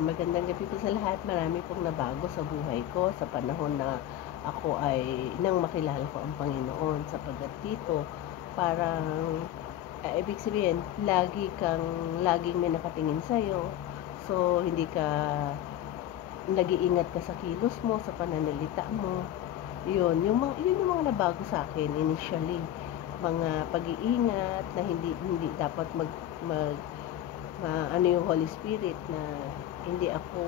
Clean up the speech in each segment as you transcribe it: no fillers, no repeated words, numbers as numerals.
Magandang gabi po sa lahat. Marami pong nabago sa buhay ko sa panahon na ako ay nang makilala ko ang Panginoon, sapagkat dito parang ibig sabihin laging may nakatingin sa iyo. So hindi ka nag-iingat ka sa kilos mo, sa pananalita mo. Yun yung mga nabago sa akin initially. Mga pag-iingat na hindi dapat mag ano yung Holy Spirit, na hindi ako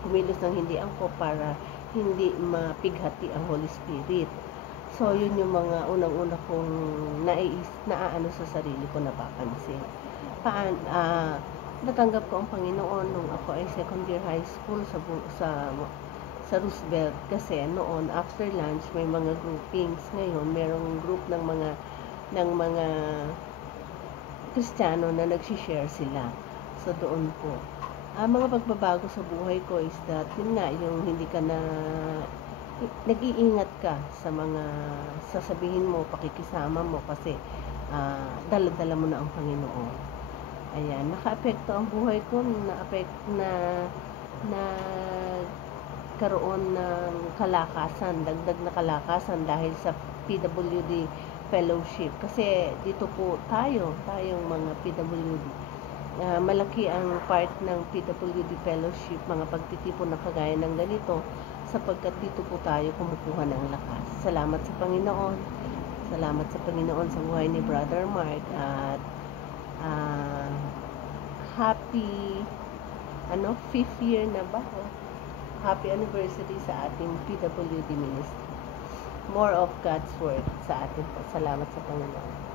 kumilos ng hindi ako para hindi mapighati ang Holy Spirit. So, yun yung mga unang-una kong naaano sa sarili ko, napapansin. Natanggap ko ang Panginoon nung ako ay second year high school sa Roosevelt, kasi noon after lunch may mga groupings. Ngayon merong group ng mga Kristiyano na nagsi-share sila. So doon po, ang mga pagbabago sa buhay ko is that, yun nga, yung hindi ka na nag-iingat ka sa mga sasabihin mo, pakikisama mo, kasi dala-dala mo na ang Panginoon. Ayan, naka-apekto ang buhay ko, na karoon ng kalakasan, dagdag na kalakasan dahil sa PWD fellowship. Kasi dito po tayong mga PWD, malaki ang part ng PWD fellowship, mga pagtitipon na kagaya ng ganito, sapagkat dito po tayo kumukuha ng lakas. Salamat sa Panginoon. Salamat sa Panginoon sa buhay ni Brother Mark, at happy 5th year na ba? Happy anniversary sa ating PWD ministry. More of God's word sa atin po. Salamat sa Panginoon.